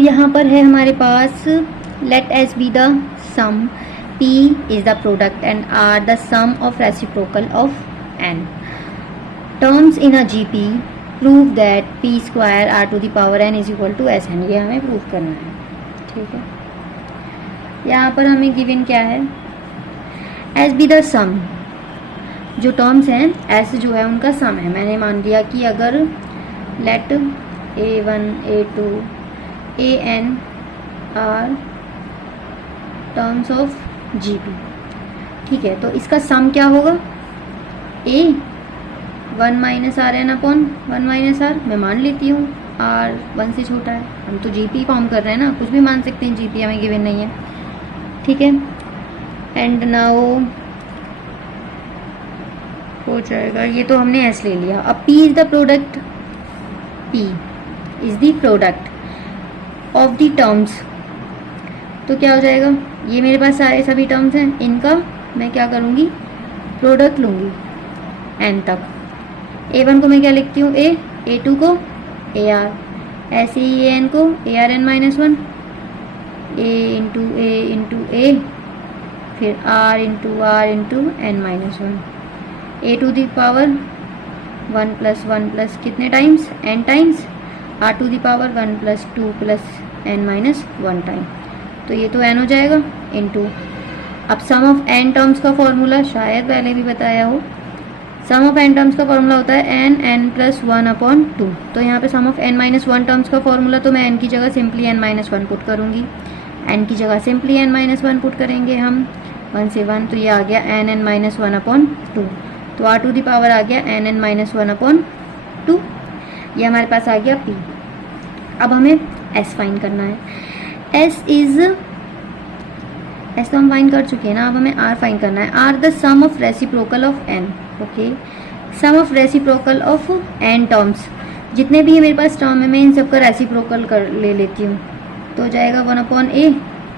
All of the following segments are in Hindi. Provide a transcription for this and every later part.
यहाँ पर है हमारे पास let S be the sum, P is the product and R the sum of reciprocal of n. Terms in a GP prove that P square R to the power n is equal to Sn. ये हमें प्रूव करना है, ठीक है। यहाँ पर हमें गिवन क्या है, एस बी द सम, जो टर्म्स हैं एस जो है उनका सम है। मैंने मान लिया कि अगर let A1 A2 AN are terms of GP, ठीक है, तो इसका सम क्या होगा, A 1 minus r n upon 1 minus r. मैं मान लेती हूँ R 1 से छोटा है, हम तो GP फॉर्म कर रहे हैं ना, कुछ भी मान सकते हैं, GP हमें गिवन नहीं है, ठीक है। एंड नाउ हो जाएगा, ये तो हमने S ले लिया। अब P is the product, P is the product of the terms, तो क्या हो जाएगा, ये मेरे पास सारे सभी टर्म्स हैं, इनका मैं क्या करूँगी, प्रोडक्ट लूँगी n तक। A1 को मैं क्या लिखती हूँ, A, A2 को AR, ऐसे ही AN को ARN minus 1, A into A, फिर R into N minus 1, A to the power 1 plus कितने times, n times, R to the power 1 plus 2 plus n minus 1 time, तो ये तो n हो जाएगा इंटू। अब सम ऑफ n टर्म्स का फॉर्मूला शायद पहले भी बताया हो, सम ऑफ n टर्म्स का फॉर्मूला होता है n प्लस 1 अपॉन 2। तो यहाँ पे सम ऑफ n माइनस 1 टर्म्स का फॉर्मूला, तो मैं n की जगह सिंपली n माइनस 1 पुट करूँगी, n की जगह सिंपली n माइनस 1 पुट करेंगे हम, 1 से 1, तो ये आ गया n माइनस 1 अपॉन 2, तो r टू द पावर आ गया n माइनस 1 अपॉन 2, ये हमारे पास आ गया P। अब हमें S फाइंड करना है। S तो हम फाइंड कर चुके हैं ना, अब हमें R फाइंड करना है। R the sum of reciprocal of n, okay, sum of reciprocal of n terms, जितने भी है मेरे पास टर्म है मैं इन सबका रेसिप्रोकल कर ले लेती हूँ, तो हो जाएगा 1 upon A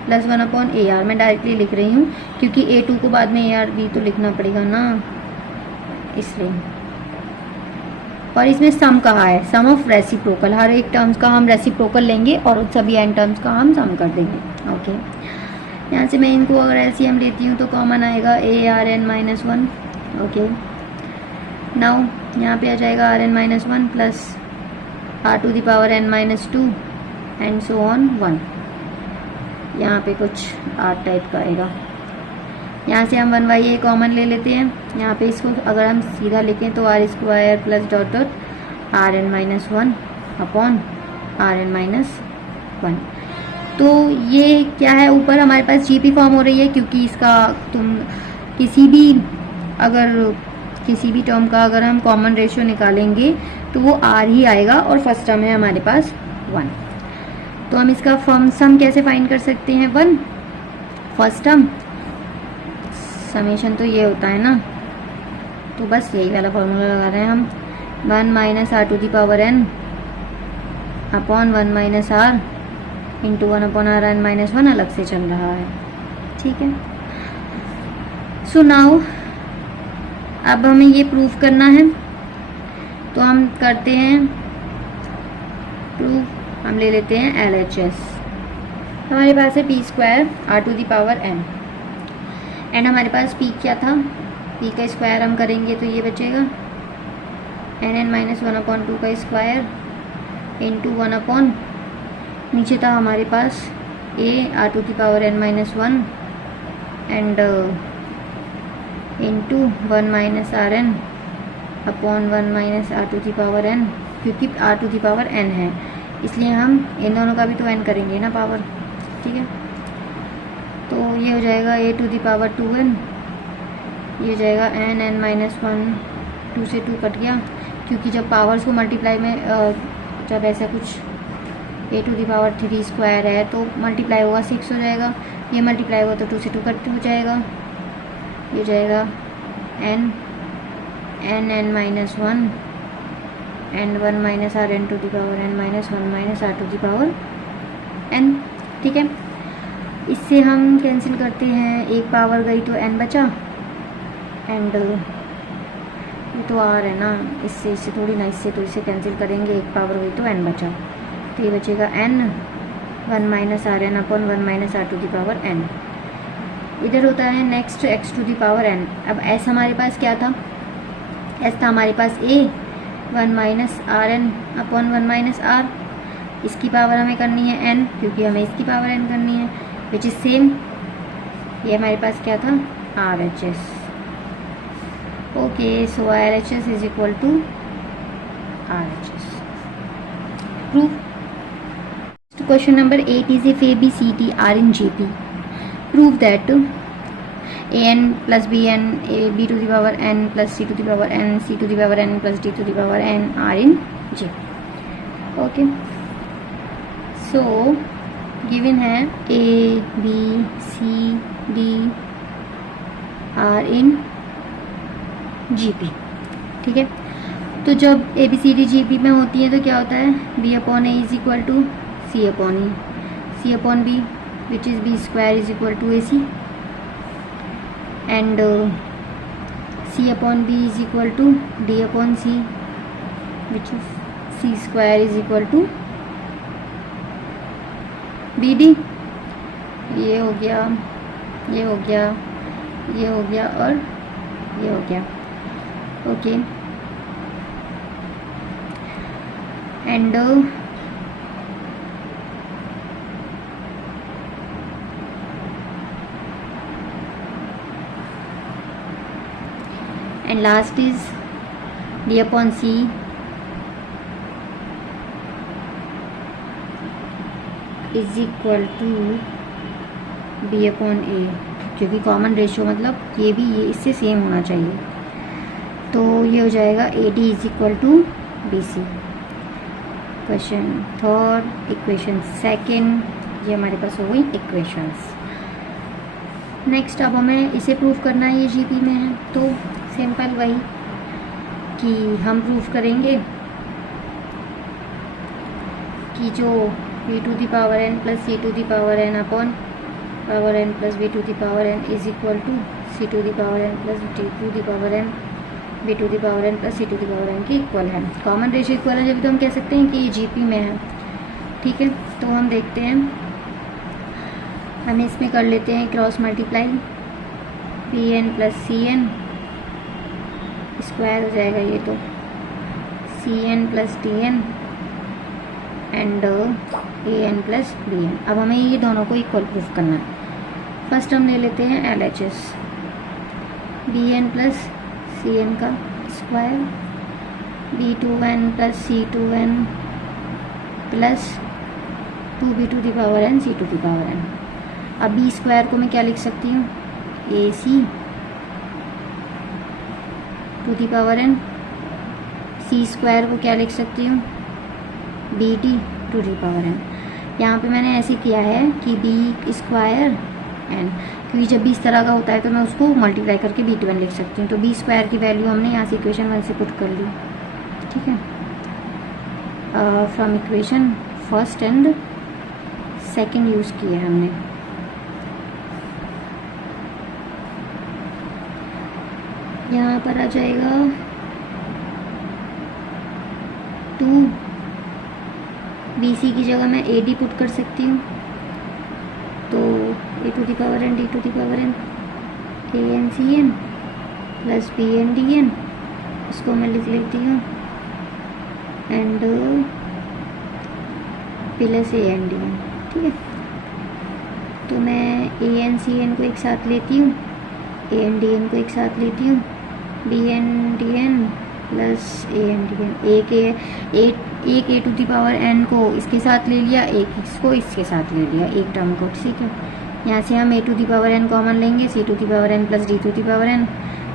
plus 1 upon AR। मैं डायरेक्टली लिख रही हूँ क्योंकि A2 को बाद में AR भी तो लिखना पड़ेगा ना, इसलिए। और इसमें सम कहा है, सम ऑफ रेसिप्रोकल, हर एक टर्म्स का हम रेसिप्रोकल लेंगे और सभी n टर्म्स का हम सम कर देंगे, ओके। यहाँ से मैं इनको अगर ऐसे हम लेती हूँ तो कॉमन आएगा ARN माइनस 1, ओके। नाउ यहाँ पे आ जाएगा RN minus 1 plus R to the power n minus 2 and so on 1। यहाँ पे कुछ R टाइप का आएगा, यहाँ से हम 1/a कॉमन ले लेते हैं, यहाँ पे इसको अगर हम सीधा लिखें तो R square plus dot dot RN minus 1 upon RN minus 1। तो ये क्या है, ऊपर हमारे पास GP फॉर्म हो रही है क्योंकि इसका तुम किसी भी टर्म का अगर हम कॉमन रेशियो निकालेंगे तो वो R ही आएगा, और फर्स्ट टर्म है हमारे पास 1। तो हम इसका फॉर्म सम कैसे फाइंड कर सकते हैं, 1 फर्स्ट टर्म समेशन, तो ये होता है ना, तो बस यही वाला फॉर्मूला लगा रहे हैं हम, 1 minus R to the power n upon 1 minus R into 1 upon RN minus 1 अलग से चल रहा है, ठीक है। सो नाउ अब हमें ये प्रूफ करना है, तो हम करते हैं प्रूफ, हम ले लेते हैं LHS। हमारे पास है P square R to the power n, and हमारे पास P क्या था, P का स्क्वायर हम करेंगे तो ये बचेगा NN माइनस 1 अपॉन 2 का स्क्वायर इंटू 1 अपॉन, नीचे था हमारे पास A R to the power n minus 1 and into 1 minus RN upon 1 minus R to the power n, क्योंकि R to the power n है इसलिए हम इन दोनों का भी तो n करेंगे ना पावर, ठीक है। तो ये हो जाएगा A to the power 2n, ये हो जाएगा n माइनस 1, 2 से 2 कट गया, क्योंकि जब पावर्स को मल्टीप्लाई में जब ऐसा कुछ A to the power 3 square है तो मल्टीप्लाई होगा 6 हो जाएगा, ये मल्टीप्लाई होगा तो 2 से 2 कट हो जाएगा, ये हो जाएगा n minus 1 and 1 minus RN to the power n minus 1 minus R to the power n, ठीक है। इससे हम कैंसिल करते हैं, एक पावर गई तो n बचा, एंड ये तो R है ना, इससे थोड़ी ना, इससे तो इसे कैंसिल करेंगे, एक पावर गई तो n बचा, तो ये बचेगा n 1 minus r n upon 1 minus r to the power n. इधर होता है next x to the power N. अब एस हमारे पास क्या था, एस था हमारे पास a 1 minus r n upon 1 minus r, इसकी पावर हमें करनी है एन क्योंकि हमें इसकी पावर एन करनी है, विच इज सेम। ये हमारे पास क्या था, R H S. Okay, so R H S is equal to R H S. Proof. Question number 8 is if A, B, C, D are in GP, prove that an plus bn, a b to the power n plus c to the power n, c to the power n plus d to the power n are in GP. Okay, so given है A, B, C, D are in GP, ठीक है। तो जब a b c d G P में होती है तो क्या होता है, b upon a is equal to c upon e, c upon b which is b square is equal to a c, and c upon b is equal to d upon c which is c square is equal to b d. ये हो गया, ये हो गया, ये हो गया और ये हो गया। Okay, and last is d upon c is equal to b upon a, क्योंकि कॉमन रेशियो मतलब ये भी ये इससे सेम होना चाहिए, तो ये हो जाएगा a d is equal to b c. Question third, equation second, ये हमारे पास हो गई इक्वेशंस। नेक्स्ट अब हमें इसे प्रूव करना है, ये जीपी में है, तो सिंपल वही कि हम प्रूव करेंगे कि जो v to the power N plus C to the power n upon power N plus v to the power n is equal to c to the power N plus D to the power N B to the power N plus C to the power n के इक्वल है। कॉमन रेशियो इक्वल है जब तो हम कह सकते हैं कि ये जीपी में है, ठीक है। तो हम देखते हैं, हम इसमें कर लेते हैं cross multiply, p n plus सी एन स्क्वायर हो जाएगा, ये तो c N plus d n and a n plus B n. अब हमें ये दोनों को इक्वल प्रूफ करना है। फर्स्ट हम ले लेते हैं L H S, B N plus सी एन का square, B two N plus C two N plus two B to the power N C to the power N. अब बी स्क्वायर को मैं क्या लिख सकती हूँ, A C to the power N, C square को क्या लिख सकती हूँ, B T to the power N. यहाँ पे मैंने ऐसे किया है कि बी स्क्वायर एन, क्योंकि जब भी इस तरह का होता है तो मैं उसको मल्टीप्लाई करके बी टू एन लिख सकती हूँ। तो बी स्क्वायर की वैल्यू हमने यहाँ से इक्वेशन 1 से पुट कर ली, ठीक है। From equation first and second use किए हमने। यहाँ पर आ जाएगा 2, बी सी की जगह मैं ए डी पुट कर सकती हूँ, तो A to the power N D to the power N A N C N plus B N D N, इसको मैं लिख लेती हूँ, and plus A N D N, ठीक है। तो मैं ए एन सी एन को एक साथ लेती हूँ, ए एन डी एन को एक साथ लेती हूँ, B N D N plus A N D N, एक A to the power N को इसके साथ ले लिया, एक इसको इसके साथ ले लिया, एक टर्म को, ठीक है। यहाँ से हम A to the power N common लेंगे, C to the power N plus D to the power N,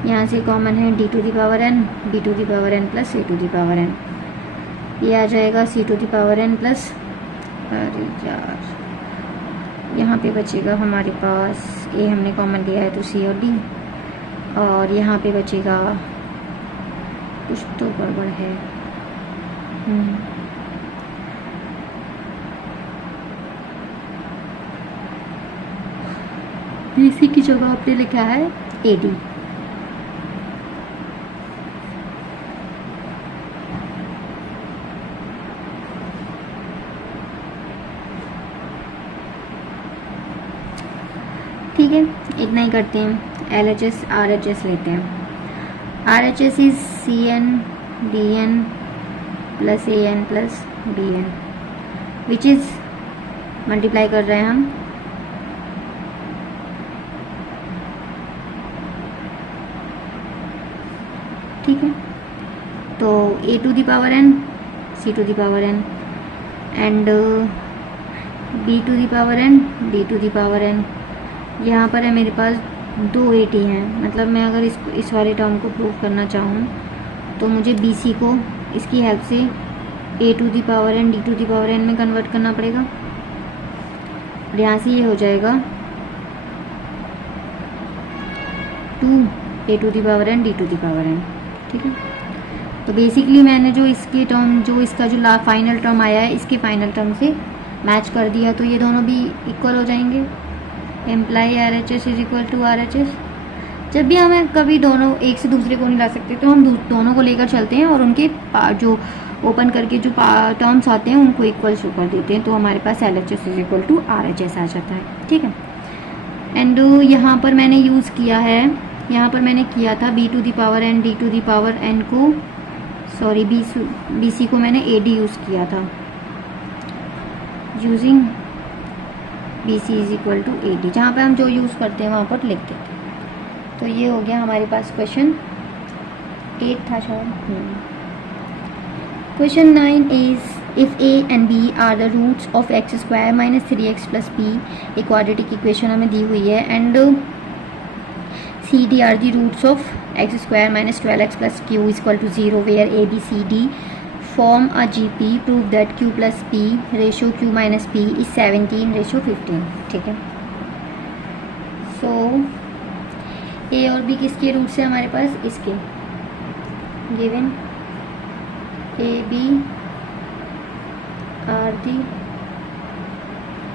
यहाँ से कॉमन है D to the power N, B to the power N plus C to the power N, ये आ जाएगा C to the power N plus, अरे यार यहाँ पे बचेगा हमारे पास ए हमने कॉमन लिया है तो सी और डी, और यहाँ पे बचेगा कुछ तो गड़बड़ है, बीसी की जगह आपने लिखा है एडी, ठीक है, इतना ही करते हैं। LHS RHS लेते हैं। RHS is CN DN plus AN plus BN which is multiply कर रहे हैं हम ठीक है। तो A to the power n C to the power n and B to the power n D to the power n। यहाँ पर है मेरे पास 2 AT हैं, मतलब मैं अगर इस वाले टर्म को प्रूव करना चाहूँ तो मुझे BC को इसकी हेल्प से A to the power n D to the power n में कन्वर्ट करना पड़ेगा। और यहाँ से ये हो जाएगा 2 A to the power n D to the power n। ठीक है, तो बेसिकली मैंने जो इसके टर्म, जो इसका जो फाइनल टर्म आया है इसके फाइनल टर्म से मैच कर दिया, तो ये दोनों भी इक्वल हो जाएंगे। Imply RHS is equal to RHS। जब भी हमें कभी दोनों एक से दूसरे को नहीं ला सकते तो हम दोनों को लेकर चलते हैं और उनके जो ओपन करके जो टर्म्स आते हैं उनको इक्वल शो कर देते हैं, तो हमारे पास LHS is equal to RHS आ जाता है। ठीक है, एंड यहाँ पर मैंने यूज़ किया है, यहाँ पर मैंने किया था B to the power n D to the power n को, सॉरी BC को मैंने AD यूज़ किया था। Using BC is equal to AD, जहाँ पे हम जो यूज़ करते हैं वहाँ पर लिख देते हैं। तो ये हो गया हमारे पास क्वेश्चन 8 था शायद। Question 9 is if A and B are the roots of x square minus 3x plus b, एक क्वाड्रेटिक इक्वेशन हमें दी हुई है, and C D are the roots of x square minus 12x plus q is equal to 0 where A, B, C, D form a GP. Prove that q plus p ratio q minus p is 17 ratio 15। ठीक है, सो A और B किसके रूट्स हैं हमारे पास? इसके given A, B are the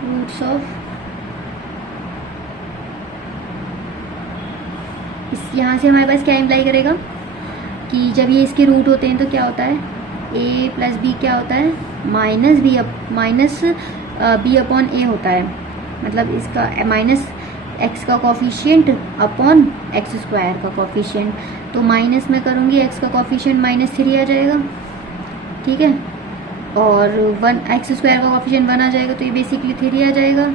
roots of यहाँ से हमारे पास क्या इम्प्लाई करेगा कि जब ये इसके रूट होते हैं तो क्या होता है, A प्लस बी क्या होता है, माइनस बी अपॉन ए होता है, मतलब इसका माइनस एक्स का कॉफिशिएंट अपॉन एक्स स्क्वायर का कॉफिशिएंट। तो माइनस में करूँगी एक्स का कॉफिशिएंट -3 आ जाएगा। ठीक है, और 1 एक्स स्क्वायर का कॉफिशिएंट 1 आ जाएगा, तो ये बेसिकली 3 आ जाएगा।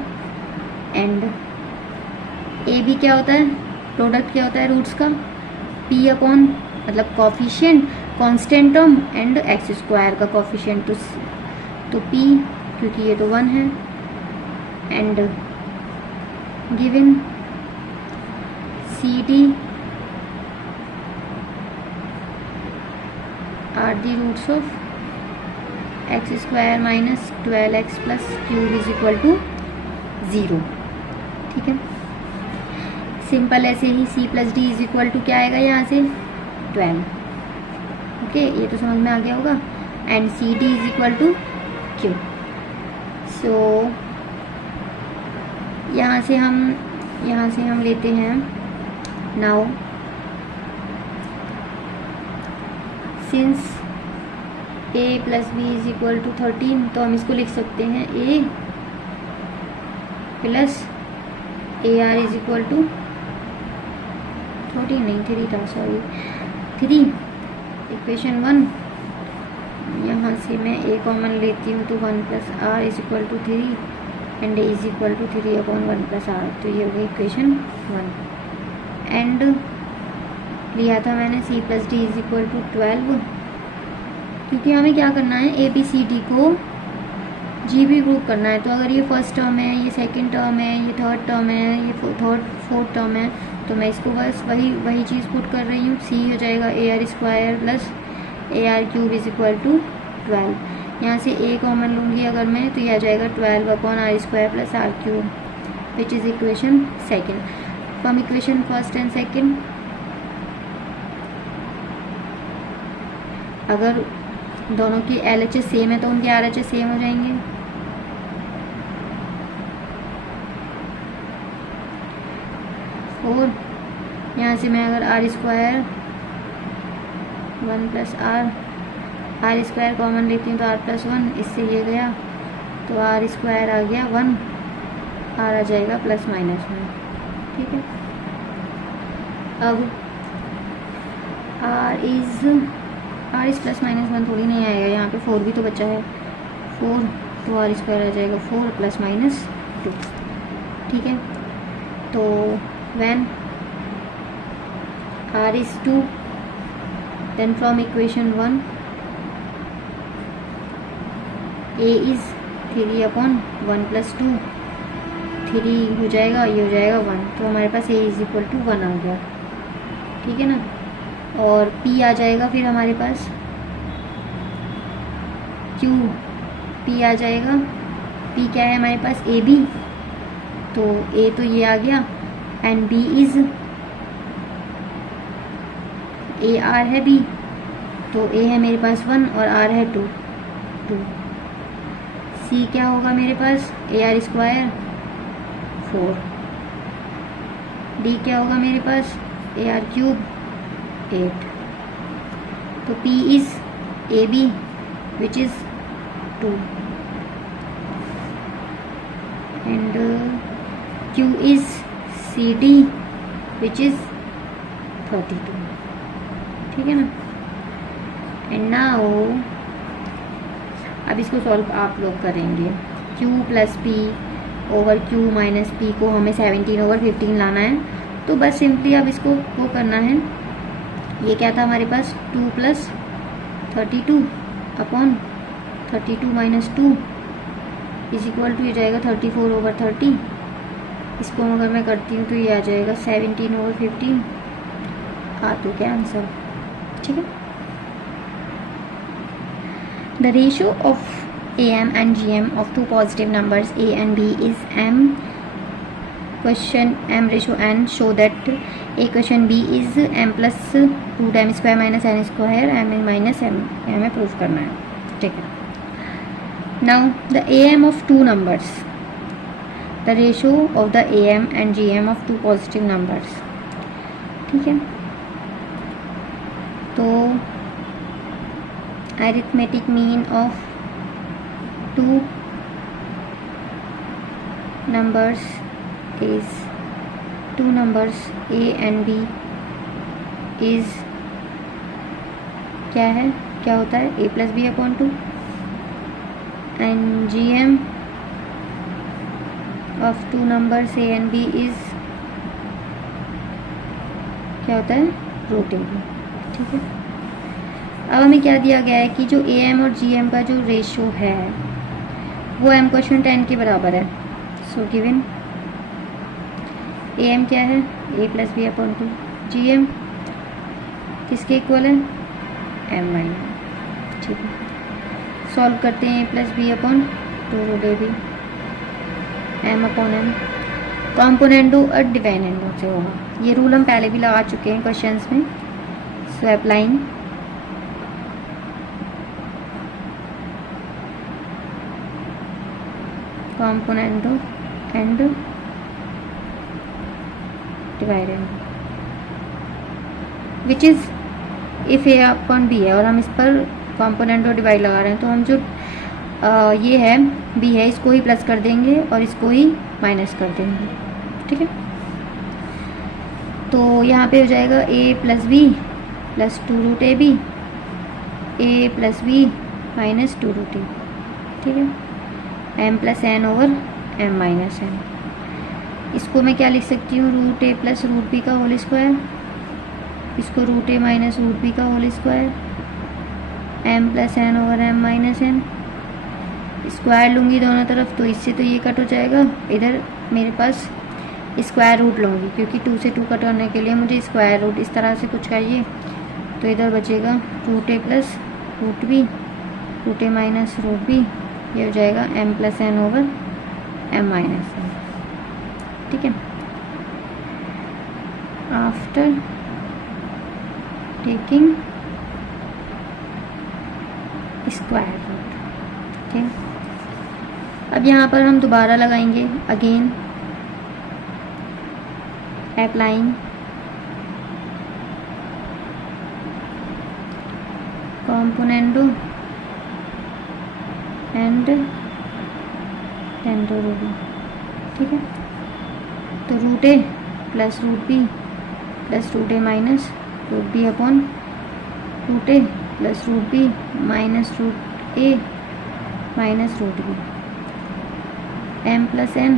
एंड ए बी क्या होता है, प्रोडक्ट क्या होता है रूट्स का, P अपॉन मतलब coefficient constant term and x square का कॉफिशिएंट, तो P क्योंकि ये तो 1 है, एंड given CD are the roots of x square minus 12x plus cube is equal to 0। ठीक है, सिंपल ऐसे ही C plus d is equal to क्या आएगा यहाँ से 12। ओके, ये तो समझ में आ गया होगा, and C D is equal to Q. So यहाँ से हम लेते हैं now since A plus B is equal to 13, तो हम इसको लिख सकते हैं A plus AR is equal to 14 नहीं 3 था, सॉरी 3। इक्वेशन 1 यहाँ से मैं A कॉमन लेती हूँ तो 1 plus r is equal to 3 and A is equal to 3 upon 1 plus r, तो ये हो गई इक्वेशन 1। एंड लिया था मैंने C plus d is equal to 12, क्योंकि हमें क्या करना है ए बी सी डी को GB ग्रुप करना है। तो अगर ये फर्स्ट टर्म है, ये सेकंड टर्म है, ये थर्ड टर्म है, ये फोर्थ टर्म है, तो मैं इसको बस वही चीज़ पुट कर रही हूँ। C हो जाएगा AR square plus AR cube is equal to 12। यहाँ से A कॉमन लूँगी अगर मैं, तो ये आ जाएगा 12 upon r square plus r cube which is equation second. From equation first and second, अगर दोनों की LHS सेम है तो उनके RHS सेम हो जाएंगे। और यहाँ से मैं अगर r square 1 plus r square common लेती हूँ तो r प्लस 1, इससे ये गया तो आर स्क्वायर आ गया 1, आर आ जाएगा प्लस -1। ठीक है। अब आर इज़ प्लस माइनस 1 थोड़ी नहीं आएगा, यहाँ पे 4 भी तो बचा है, 4 तो आर स्क्वायर आ जाएगा 4 प्लस माइनस 2, ठीक है। तो when r is 2 then from equation 1 a is 3/1 plus 2, 3 हो जाएगा, ये हो जाएगा 1, तो हमारे पास ए इज़ इक्वल टू 1 आ गया, ठीक है ना। और p आ जाएगा फिर हमारे पास, q p आ जाएगा, p क्या है हमारे पास, ए बी, तो a तो ये आ गया, and b is A R है b, तो a है मेरे पास 1 और r है 2, c क्या होगा मेरे पास, ए आर स्क्वायर 4, d क्या होगा मेरे पास, ए आर क्यूब 8, तो p is a b which is 2 and q is c d which is 32, ठीक है ना। एंड नाउ अब इसको सॉल्व आप लोग करेंगे, q plus P over q minus P को हमें 17/15 लाना है, तो बस सिंपली अब इसको वो करना है, ये क्या था हमारे पास 2 plus 32 upon 32 minus 2 is equal to, ये जाएगा 34/30, इसको अगर मैं करती हूँ तो ये आ जाएगा 17/15, आ तो क्या आंसर, ठीक है। The ratio of AM and GM of two positive numbers A and B is M question M ratio n, show that A question B is M plus root M square minus n square M minus M, हमें प्रूफ करना है, ठीक है। Now the AM of two numbers, the ratio of the AM and GM of two positive numbers, ठीक है। तो arithmetic mean of two numbers is two numbers A and B is क्या है, क्या होता है, A plus B upon 2 and GM of two numbers A and B is क्या होता है, रूट ए बी, ठीक है। अब हमें क्या दिया गया है कि जो AM और GM का जो रेशो है वो M क्वेश्चन 10 के बराबर है, सो गिवन AM क्या है, A plus B upon 2, GM किसके इक्वल है, M माइनस, ठीक है। सॉल्व करते हैं A plus B upon 2 root A B, M upon M, componendo और डिवाइडेंडो से होगा, ये रूल हम पहले भी लगा चुके हैं क्वेश्चंस में, so applying componendo and dividendo which is if A upon B है और हम इस पर कॉम्पोनेंट और डिवाइड लगा रहे हैं, तो हम जो ये है बी है इसको ही प्लस कर देंगे और इसको ही माइनस कर देंगे, ठीक है। तो यहाँ पे हो जाएगा A plus B plus 2 root A B, A plus B minus 2 root A, ठीक है। M plus N over M minus N, इसको मैं क्या लिख सकती हूँ, root A plus root B का होल स्क्वायर, इसको root A minus root B का whole square, M plus N over M minus N, square लूँगी दोनों तरफ तो इससे तो ये कट हो जाएगा, इधर मेरे पास स्क्वायर रूट लूँगी क्योंकि 2 से 2 कट होने के लिए मुझे स्क्वायर रूट इस तरह से कुछ चाहिए, तो इधर बचेगा root A plus root B, root A minus root B, ये हो जाएगा M plus N over M minus N, ठीक है। आफ्टर टेकिंग स्क्वायर रूट, ठीक है। अब यहाँ पर हम दोबारा लगाएंगे, अगेन अप्लाइंग कॉम्पोनेंडो एंड टेंडो रूट, ठीक है। तो root A plus root B plus root A minus root B upon root A plus root B minus root A minus root B M plus N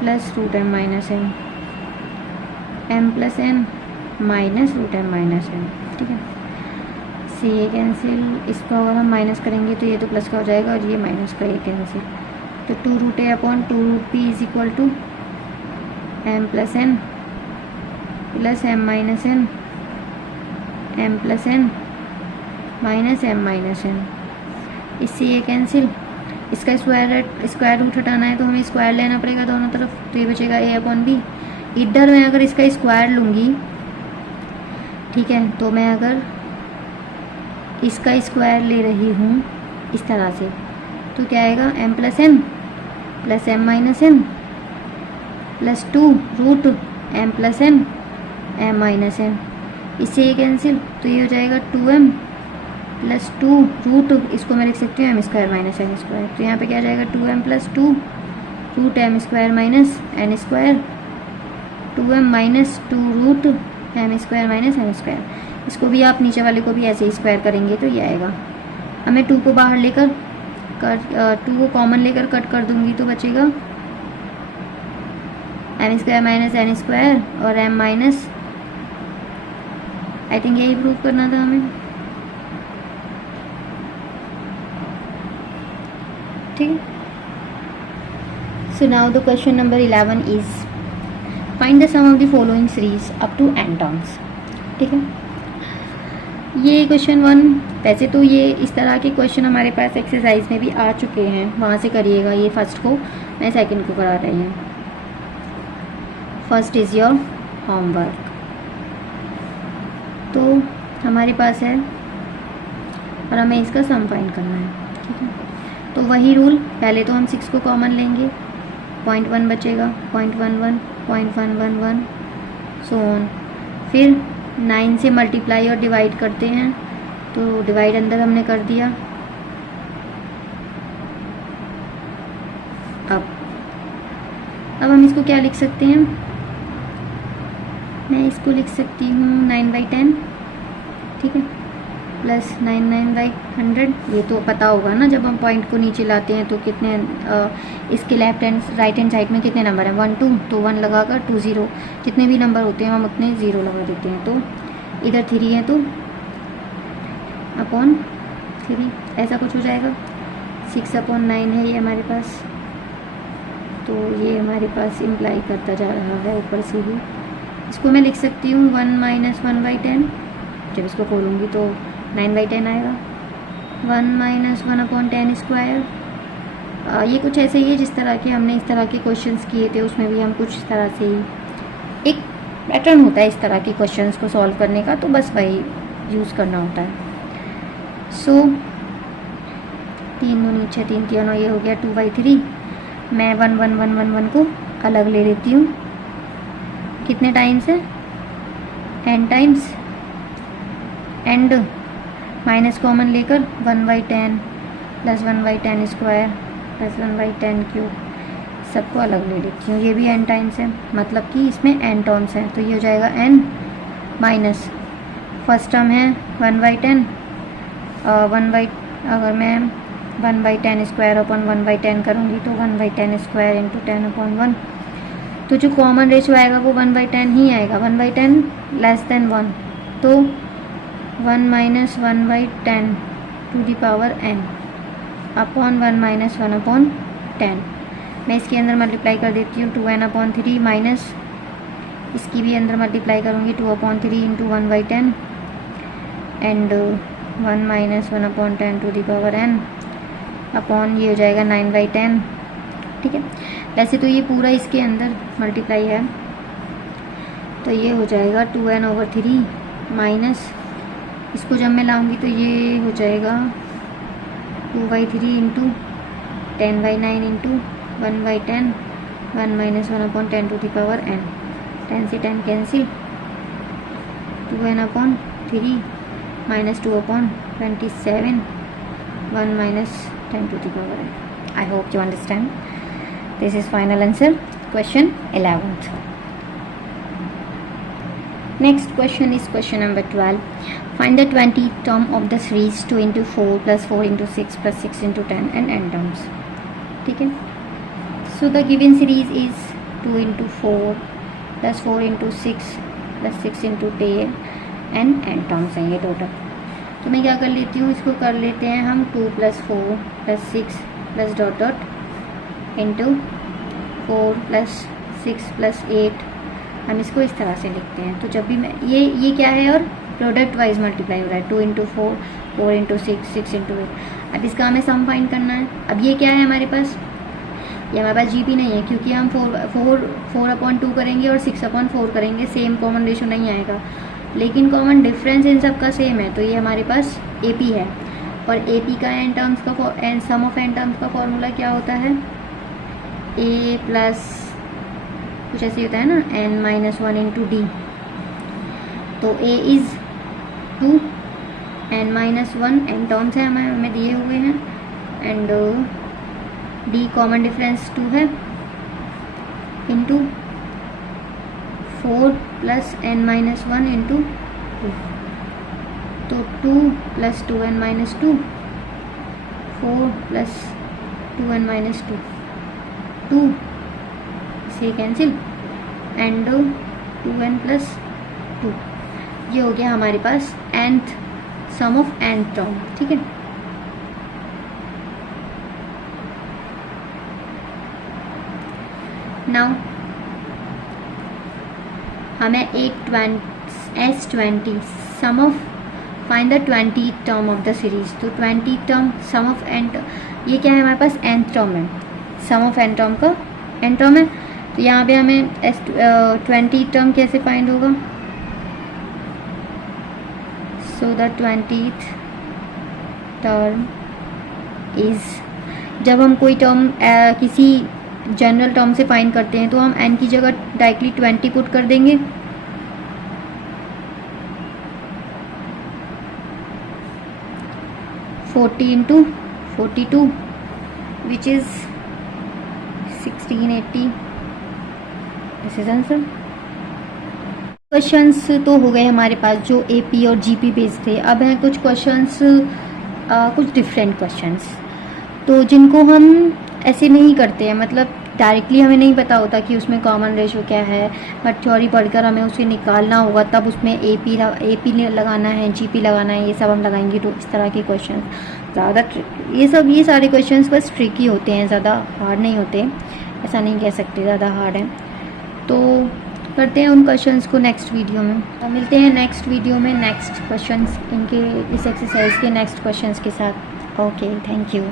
plus root M minus N M plus N minus root M minus N. ठीक है, से ये कैंसिल, इसको अगर हम माइनस करेंगे तो ये तो प्लस का हो जाएगा और ये माइनस का ये कैंसिल, तो two root A upon two root P is equal to M plus N plus M minus N M plus N minus M minus N. इससे ये कैंसिल, इसका स्क्वायर रूट हटाना है तो हमें स्क्वायर लेना पड़ेगा दोनों तरफ, तो ये बचेगा ए अपॉन बी। इधर मैं अगर इसका स्क्वायर लूँगी, ठीक है, तो मैं अगर इसका स्क्वायर ले रही हूँ इस तरह से तो क्या आएगा, M plus M minus N plus two root M plus M minus N. इससे ये कैंसिल, तो ये हो जाएगा two M plus two root, इसको मैं लिख सकती हूँ M square minus N square, तो यहाँ पे क्या आ जाएगा two M plus two root M square minus N square, two M minus two root M square minus N square. इसको भी आप नीचे वाले को भी ऐसे ही स्क्वायर करेंगे तो ये आएगा। अब मैं टू को बाहर लेकर टू को कॉमन लेकर कट कर दूंगी तो बचेगा M square minus N square और एम माइनस, आई थिंक यही प्रूव करना था हमें। ठीक है, so now the question number 11 is find the sum of the following series up to n terms. ठीक है, ये क्वेश्चन 1, वैसे तो ये इस तरह के क्वेश्चन हमारे पास एक्सरसाइज में भी आ चुके हैं, वहाँ से करिएगा। ये फर्स्ट को मैं सेकंड को करा रही हूँ। First is your homework. तो हमारे पास है और हमें इसका सम फाइंड करना है। ठीक है, तो वही रूल, पहले तो हम 6 को कॉमन लेंगे, 0.1 बचेगा, 0.11 0.111 सो ऑन। फिर 9 से मल्टीप्लाई और डिवाइड करते हैं, तो डिवाइड अंदर हमने कर दिया। अब हम इसको क्या लिख सकते हैं, मैं इसको लिख सकती हूँ 9/10। ठीक है, प्लस 99/100। ये तो पता होगा ना, जब हम पॉइंट को नीचे लाते हैं तो कितने इसके left hand right hand side में कितने नंबर हैं, 1 2, तो 1 लगाकर 2 0, जितने भी नंबर होते हैं हम उतने 0 लगा देते हैं। तो इधर 3 है तो अपॉन 3 ऐसा कुछ हो जाएगा। 6/9 है ये हमारे पास, तो ये हमारे पास इम्प्लाई करता जा रहा है ऊपर से ही। इसको मैं लिख सकती हूँ 1 - 1/10। जब इसको खोलूँगी तो 9/10 आएगा। 1 - 1/10 स्क्वायर। ये कुछ ऐसे ही है जिस तरह के हमने इस तरह के क्वेश्चंस किए थे, उसमें भी हम कुछ इस तरह से ही, एक पैटर्न होता है इस तरह के क्वेश्चंस को सॉल्व करने का, तो बस वही यूज़ करना होता है। सो 3 दूनी 6, 3 3 9, ये हो गया 2/3। मैं 1 1 1 1 1 को अलग ले लेती हूँ। कितने टाइम्स है, n times, and minus common लेकर 1/10 प्लस 1/10 स्क्वायर प्लस 1/10 क्यूब, सबको अलग ले लेती हूँ। ये भी n टाइम्स है, मतलब कि इसमें n टर्म्स हैं, तो ये हो जाएगा n माइनस फर्स्ट टर्म है 1/10, अगर मैं 1/10 स्क्वायर अपॉन 1/10 करूँगी तो 1/10 स्क्वायर इंटू 10/1, तो जो कॉमन रेशियो आएगा वो 1/10 ही आएगा। 1/10 लेस देन 1, तो 1 - 1/10 to the power n upon 1 - 1/10। मैं इसके अंदर मल्टीप्लाई कर देती हूँ 2n/3 माइनस इसकी भी अंदर मल्टीप्लाई करूँगी 2/3 into 1/10 and 1 - 1/10 to the power n upon, ये हो जाएगा 9/10। ठीक है, वैसे तो ये पूरा इसके अंदर मल्टीप्लाई है, तो ये हो जाएगा 2n/3 माइनस, इसको जब मैं लाऊंगी तो ये हो जाएगा 2/3 into 10/9 into 1/10, 1 - 1/10 to the power n। 10 से 10 cancel, 2n/3 minus 2/27, 1 - 10 to the power n. I hope you understand. This is final answer, question 11th. Next question is question number 12. Find the 20 term of the series 2 into 4 plus 4 into 6 plus 6 into 10 and n terms. ठीक है. So the given series is 2 into 4 plus 4 into 6 plus 6 into 10 and n terms हैं ये टोटल. तो मैं क्या कर लेती हूँ, इसको कर लेते हैं हम 2 plus 4 plus 6 plus dot dot into 4 plus 6 plus 8. हम इसको इस तरह से लिखते हैं. तो जब भी मैं ये क्या है और प्रोडक्ट वाइज मल्टीप्लाई हो रहा है. 2 into 4 4 into 6 6 into 8. अब इसका हमें सम फाइंड करना है. अब ये क्या है हमारे पास, ये हमारे पास जीपी नहीं है क्योंकि हम 4/2 करेंगे और 6/4 करेंगे. सेम कॉमन रेशो नहीं आएगा, लेकिन कॉमन डिफरेंस इन सब का सेम है. तो ये हमारे पास एपी है. और एपी का एन टर्म्स का सम ऑफ एन टर्म्स का फॉर्मूला क्या होता है, ए प्लस कुछ ऐसे होता है ना, n-1 इंटू डी. तो A is 2, n-1 N terms है हमें दिए हुए हैं, एंड डी कॉमन डिफरेंस 2 है, इंटू 4 प्लस n-1 इंटू 2. तो 2 प्लस 2n-2, 4 प्लस 2n-2, 2 से कैंसिल, एंड 2n प्लस 2. ये हो गया हमारे पास nth sum of nth term. ठीक है. नाउ हमें एक S20 sum of find the 20 term of the series. तो 20 टर्म सम ऑफ n, ये क्या है हमारे पास nth टर्म है. सम ऑफ n टर्म का n टर्म है. तो यहाँ पे हमें 20 टर्म कैसे फाइंड होगा. So the 20th term is, जब हम कोई टर्म किसी जनरल टर्म से फाइंड करते हैं तो हम n की जगह डायरेक्टली 20 पुट कर देंगे. Forty into 42 which is 1680. This is answer. Questions तो हो गए हमारे पास जो एपी और जीपी बेस्ड थे. अब हैं कुछ क्वेश्चंस, कुछ डिफरेंट क्वेश्चंस, तो जिनको हम ऐसे नहीं करते हैं, मतलब डायरेक्टली हमें नहीं पता होता कि उसमें कॉमन रेशो क्या है, बट थ्योरी पढ़कर हमें उसे निकालना होगा, तब उसमें एपी लगाना है, जीपी लगाना है, ये सब हम लगाएंगे. तो इस तरह के क्वेश्चन ज़्यादा ये सारे क्वेश्चंस बस ट्रिकी होते हैं, ज़्यादा हार्ड नहीं होते. ऐसा नहीं कह सकते ज़्यादा हार्ड है. तो करते हैं उन क्वेश्चंस को नेक्स्ट वीडियो में. तो मिलते हैं नेक्स्ट वीडियो में नेक्स्ट क्वेश्चंस, इनके इस एक्सरसाइज के नेक्स्ट क्वेश्चंस के साथ. Okay, thank you.